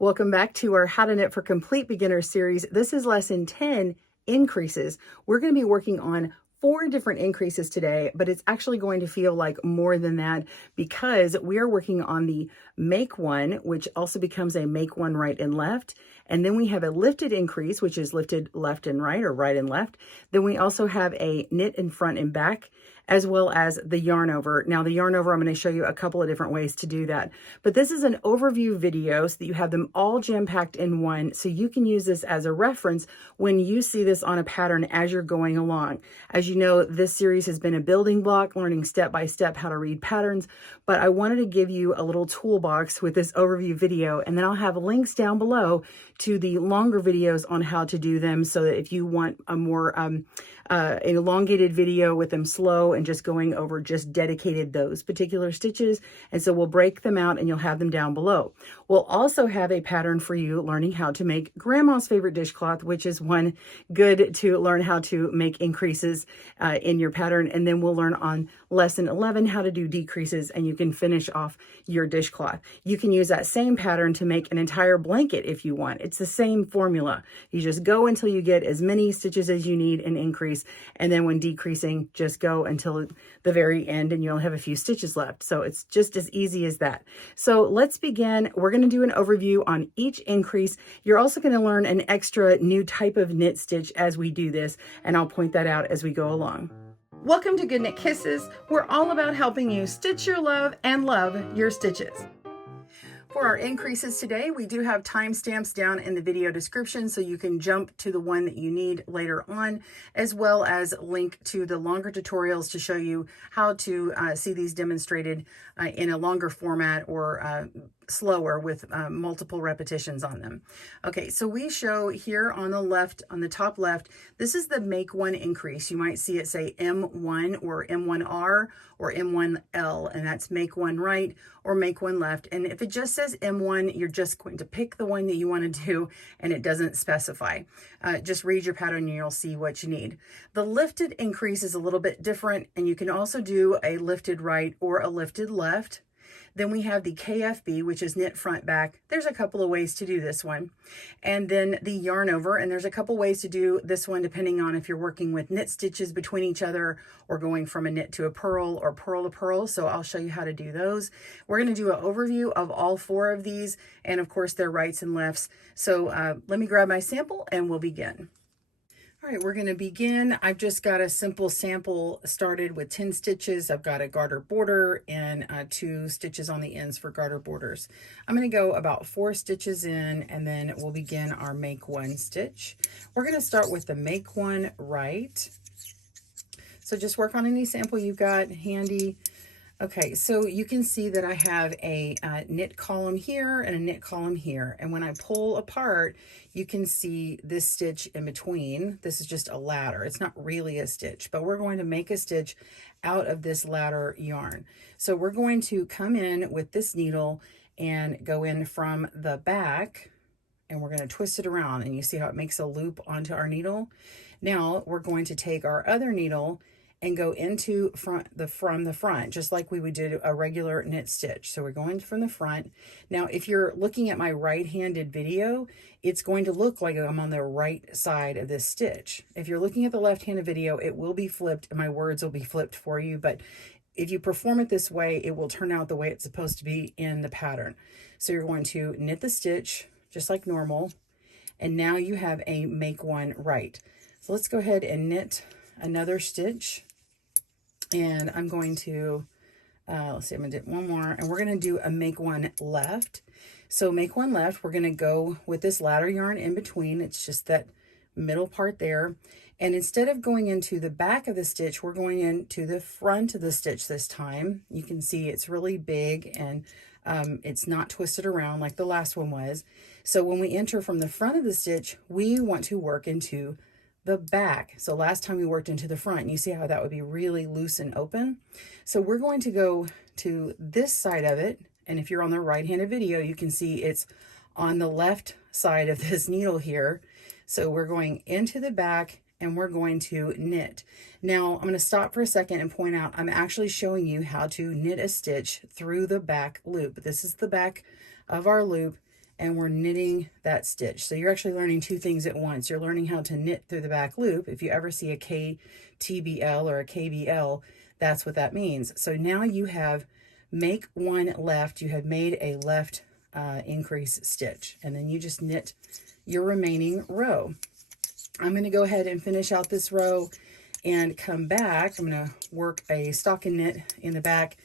Welcome back to our How to Knit for Complete Beginners series. This is lesson 10, increases. We're going to be working on 4 different increases today, but it's actually going to feel like more than that because we are working on the make one, which also becomes a make one right and left. And then we have a lifted increase, which is lifted left and right or right and left. Then we also have a knit in front and back, as well as the yarn over. Now the yarn over, I'm going to show you a couple of different ways to do that. But this is an overview video so that you have them all jam-packed in one, so you can use this as a reference when you see this on a pattern as you're going along. As you know, this series has been a building block, learning step by step how to read patterns, but I wanted to give you a little toolbox with this overview video, and then I'll have links down below to the longer videos on how to do them, so that if you want a more elongated video with them slow and just going over just dedicated those particular stitches. And so we'll break them out and you'll have them down below. We'll also have a pattern for you learning how to make grandma's favorite dishcloth, which is one good to learn how to make increases in your pattern. And then we'll learn on lesson 11 how to do decreases, and you can finish off your dishcloth. You can use that same pattern to make an entire blanket if you want. It's the same formula. You just go until you get as many stitches as you need and increase. And then when decreasing, just go until the very end and you'll have a few stitches left. So it's just as easy as that. So let's begin. We're going to do an overview on each increase. You're also going to learn an extra new type of knit stitch as we do this, and I'll point that out as we go along. Welcome to Good Knit Kisses. We're all about helping you stitch your love and love your stitches. For our increases today, we do have timestamps down in the video description so you can jump to the one that you need later on, as well as link to the longer tutorials to show you how to see these demonstrated in a longer format or slower with multiple repetitions on them. Okay, so we show here on the left, on the top left, this is the make one increase. You might see it say M1 or M1R or M1L, and that's make one right or make one left. And if it just says M1, you're just going to pick the one that you want to do, and it doesn't specify. Just read your pattern and you'll see what you need. The lifted increase is a little bit different, and you can also do a lifted right or a lifted left. Then we have the KFB, which is knit front back. There's a couple of ways to do this one. And then the yarn over, and there's a couple ways to do this one depending on if you're working with knit stitches between each other or going from a knit to a purl or purl to purl. So I'll show you how to do those. We're going to do an overview of all 4 of these, and of course their rights and lefts. So let me grab my sample and we'll begin. All right, we're going to begin. I've just got a simple sample started with 10 stitches. I've got a garter border and 2 stitches on the ends for garter borders. I'm going to go about 4 stitches in, and then we'll begin our make one stitch. We're going to start with the make one right. So just work on any sample you've got handy. Okay, so you can see that I have a knit column here and a knit column here. And when I pull apart, you can see this stitch in between. This is just a ladder. It's not really a stitch, but we're going to make a stitch out of this ladder yarn. So we're going to come in with this needle and go in from the back, and we're going to twist it around. And you see how it makes a loop onto our needle? Now we're going to take our other needle and go into from the front, just like we would do a regular knit stitch. So we're going from the front. Now, if you're looking at my right-handed video, it's going to look like I'm on the right side of this stitch. If you're looking at the left-handed video, it will be flipped and my words will be flipped for you. But if you perform it this way, it will turn out the way it's supposed to be in the pattern. So you're going to knit the stitch just like normal. And now you have a make one right. So let's go ahead and knit another stitch. And I'm going to, let's see, I'm going to do one more, and we're going to do a make one left. So make one left, we're going to go with this ladder yarn in between. It's just that middle part there. And instead of going into the back of the stitch, we're going into the front of the stitch this time. You can see it's really big, and it's not twisted around like the last one was. So when we enter from the front of the stitch, we want to work into the back. So last time we worked into the front, and you see how that would be really loose and open. So we're going to go to this side of it, and if you're on the right-handed video, you can see it's on the left side of this needle here. So we're going into the back and we're going to knit. Now I'm going to stop for a second and point out I'm actually showing you how to knit a stitch through the back loop. This is the back of our loop, and we're knitting that stitch. So you're actually learning two things at once. You're learning how to knit through the back loop. If you ever see a Ktbl or a KBL, that's what that means. So now you have make one left. You have made a left increase stitch, and then you just knit your remaining row. I'm going to go ahead and finish out this row and come back. I'm going to work a stocking knit in the back,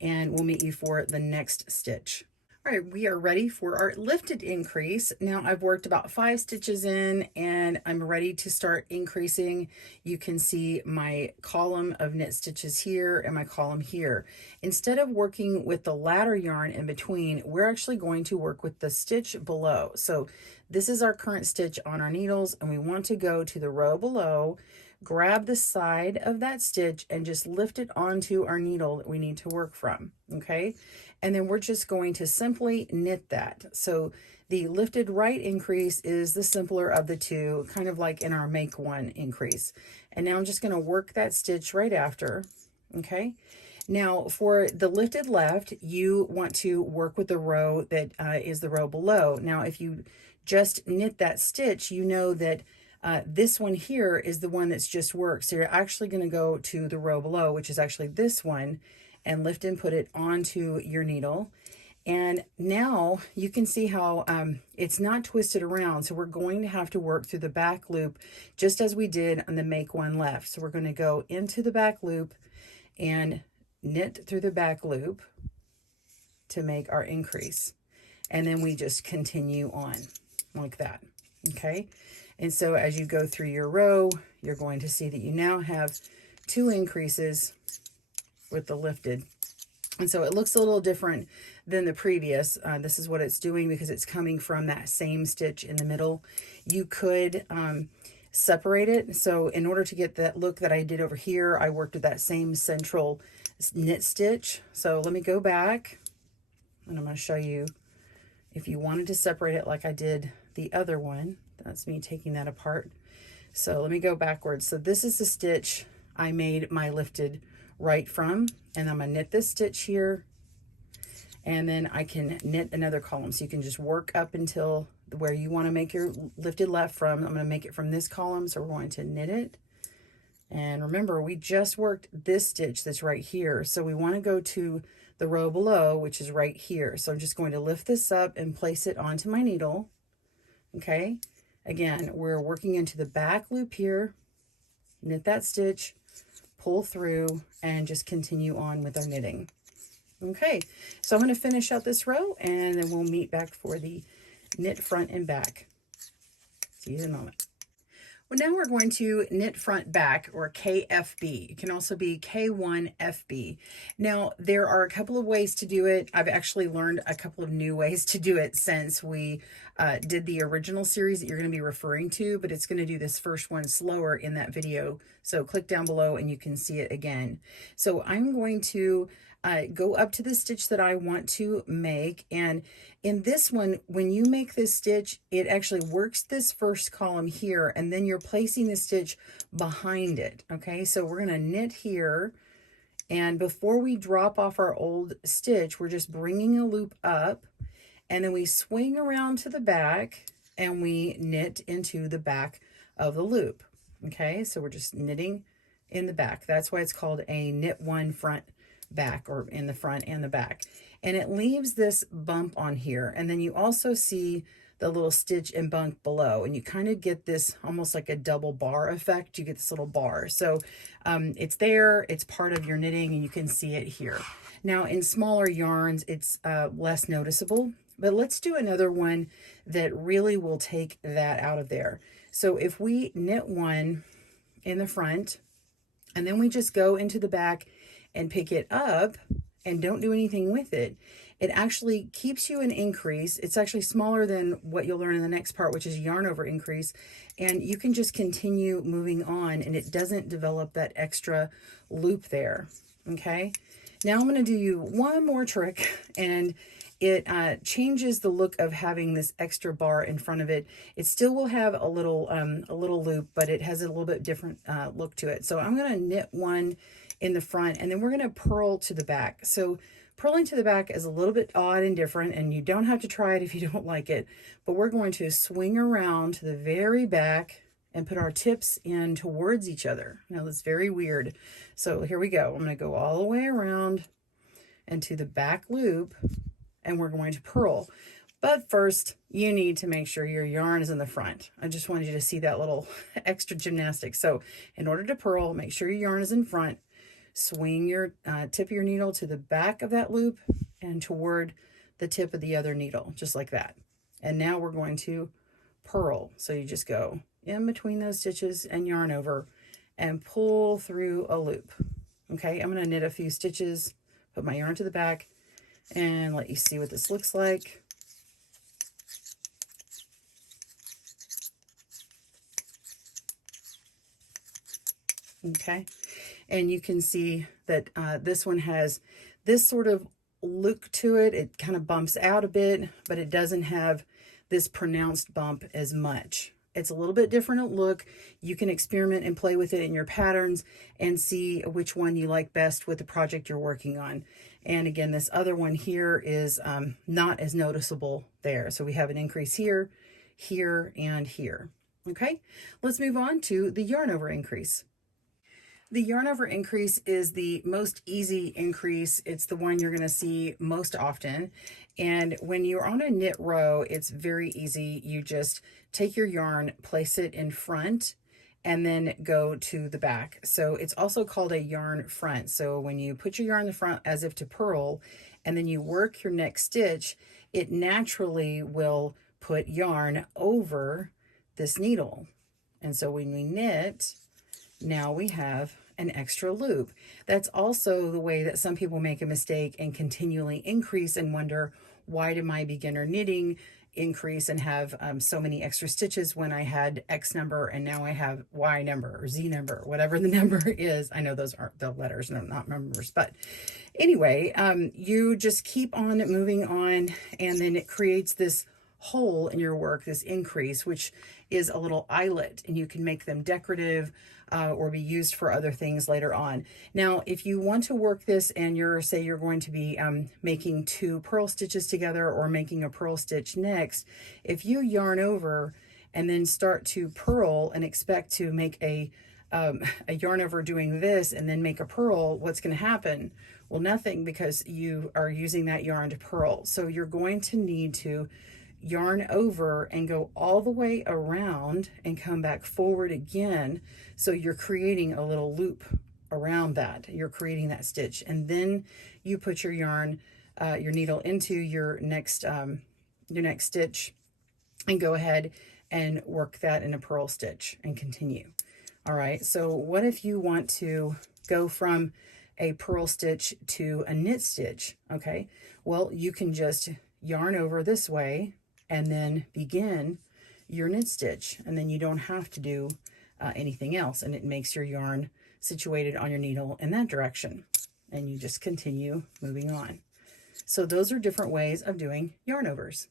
and we'll meet you for the next stitch. All right, we are ready for our lifted increase. Now I've worked about 5 stitches in, and I'm ready to start increasing. You can see my column of knit stitches here and my column here. Instead of working with the ladder yarn in between, we're actually going to work with the stitch below. So this is our current stitch on our needles, and we want to go to the row below, grab the side of that stitch and just lift it onto our needle that we need to work from, okay? And then we're just going to simply knit that. So the lifted right increase is the simpler of the two, kind of like in our make one increase. And now I'm just going to work that stitch right after, okay? Now for the lifted left, you want to work with the row that is the row below. Now if you just knit that stitch, you know that this one here is the one that's just worked. So you're actually going to go to the row below, which is actually this one, and lift and put it onto your needle. And now you can see how it's not twisted around. So we're going to have to work through the back loop just as we did on the make one left. So we're going to go into the back loop and knit through the back loop to make our increase. And then we just continue on like that, okay? And so as you go through your row, you're going to see that you now have 2 increases with the lifted. And so it looks a little different than the previous. This is what it's doing because it's coming from that same stitch in the middle. You could separate it. So in order to get that look that I did over here, I worked with that same central knit stitch. So let me go back, and I'm going to show you if you wanted to separate it like I did the other one. That's me taking that apart. So let me go backwards. So this is the stitch I made my lifted right from, and I'm gonna knit this stitch here, and then I can knit another column. So you can just work up until where you want to make your lifted left from. I'm going to make it from this column, so we're going to knit it. And remember, we just worked this stitch that's right here, so we want to go to the row below, which is right here. So I'm just going to lift this up and place it onto my needle. Okay, again, we're working into the back loop here, knit that stitch, pull through, and just continue on with our knitting. Okay, so I'm going to finish out this row, and then we'll meet back for the knit front and back. See you in a moment. Well, now we're going to knit front back, or KFB. It can also be K1FB. Now, there are a couple of ways to do it. I've actually learned a couple of new ways to do it since we did the original series that you're going to be referring to, but it's going to do this first one slower in that video. So click down below and you can see it again. So I'm going to go up to the stitch that I want to make, and in this one, when you make this stitch, it actually works this first column here, and then you're placing the stitch behind it. Okay, so we're going to knit here, and before we drop off our old stitch, we're just bringing a loop up, and then we swing around to the back and we knit into the back of the loop. Okay, so we're just knitting in the back. That's why it's called a knit one front back, or in the front and the back. And it leaves this bump on here, and then you also see the little stitch and bump below, and you kind of get this almost like a double bar effect. You get this little bar, so it's there, it's part of your knitting, and you can see it here. Now in smaller yarns it's less noticeable, but let's do another one that really will take that out of there. So if we knit one in the front, and then we just go into the back and pick it up and don't do anything with it, it actually keeps you an increase. It's actually smaller than what you'll learn in the next part, which is yarn over increase, and you can just continue moving on, and it doesn't develop that extra loop there. Okay, now I'm going to do you one more trick, and it changes the look of having this extra bar in front of it. It still will have a little loop, but it has a little bit different look to it. So I'm going to knit one in the front, and then we're going to purl to the back. So Purling to the back is a little bit odd and different, and you don't have to try it if you don't like it, but we're going to swing around to the very back and put our tips in towards each other. Now that's very weird. So here we go. I'm going to go all the way around and to the back loop, and we're going to purl. But first, you need to make sure your yarn is in the front. I just wanted you to see that little extra gymnastics. So in order to purl, make sure your yarn is in front. Swing your tip of your needle to the back of that loop and toward the tip of the other needle, just like that. And now we're going to purl. So you just go in between those stitches and yarn over and pull through a loop. Okay, I'm going to knit a few stitches, put my yarn to the back, and let you see what this looks like. Okay, and you can see that this one has this sort of look to it. It kind of bumps out a bit, but it doesn't have this pronounced bump as much. It's a little bit different look. You can experiment and play with it in your patterns and see which one you like best with the project you're working on. And again, this other one here is not as noticeable there. So we have an increase here, here, and here. Okay, let's move on to the yarn over increase. The yarn over increase is the most easy increase. It's the one you're going to see most often. And when you're on a knit row, it's very easy. You just take your yarn, place it in front, and then go to the back. So it's also called a yarn front. So when you put your yarn in the front as if to purl, and then you work your next stitch, it naturally will put yarn over this needle. And so when we knit, now we have an extra loop. That's also the way that some people make a mistake and continually increase and wonder, why did my beginner knitting increase and have so many extra stitches when I had X number and now I have Y number or Z number, whatever the number is. I know those aren't the letters, no, not numbers, but anyway, you just keep on moving on, and then it creates this hole in your work, this increase, which is a little eyelet, and you can make them decorative or be used for other things later on. Now, if you want to work this and say you're going to be making 2 purl stitches together or making a purl stitch next, if you yarn over and then start to purl and expect to make a yarn over doing this and then make a purl, what's going to happen? Well, nothing, because you are using that yarn to purl. So you're going to need to yarn over and go all the way around and come back forward again. So you're creating a little loop around that. You're creating that stitch, and then you put your yarn, your needle into your next stitch, and go ahead and work that in a purl stitch and continue. All right, so what if you want to go from a purl stitch to a knit stitch? Okay, well, you can just yarn over this way and then begin your knit stitch, and then you don't have to do anything else, and it makes your yarn situated on your needle in that direction, and you just continue moving on. So those are different ways of doing yarn overs.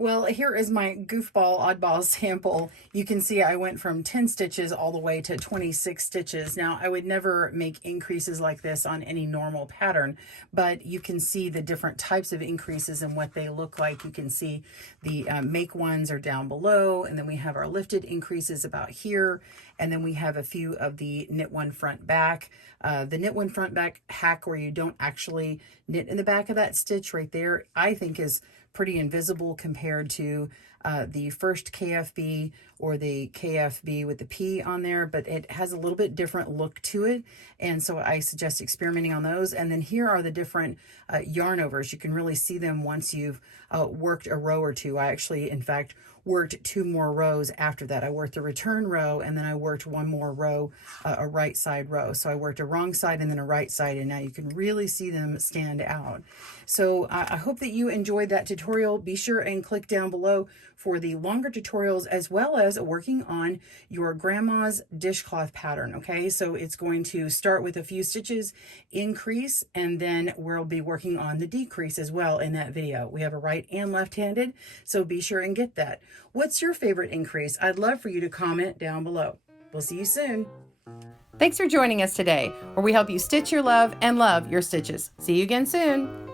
Well, here is my goofball oddball sample. You can see I went from 10 stitches all the way to 26 stitches. Now, I would never make increases like this on any normal pattern, but you can see the different types of increases and what they look like. You can see the make ones are down below, and then we have our lifted increases about here, and then we have a few of the knit one front back. The knit one front back hack, where you don't actually knit in the back of that stitch right there, I think is pretty invisible compared to the first KFB or the KFB with the P on there, but it has a little bit different look to it, and so I suggest experimenting on those. And then here are the different yarn overs. You can really see them once you've worked a row or two. I actually, in fact, worked 2 more rows after that. I worked the return row, and then I worked 1 more row, a right side row. So I worked a wrong side and then a right side, and now you can really see them stand out. So I hope that you enjoyed that tutorial. Be sure and click down below for the longer tutorials, as well as working on your grandma's dishcloth pattern. Okay, so it's going to start with a few stitches, increase, and then we'll be working on the decrease as well in that video. We have a right and left-handed, so be sure and get that. What's your favorite increase? I'd love for you to comment down below. We'll see you soon. Thanks for joining us today, where we help you stitch your love and love your stitches. See you again soon.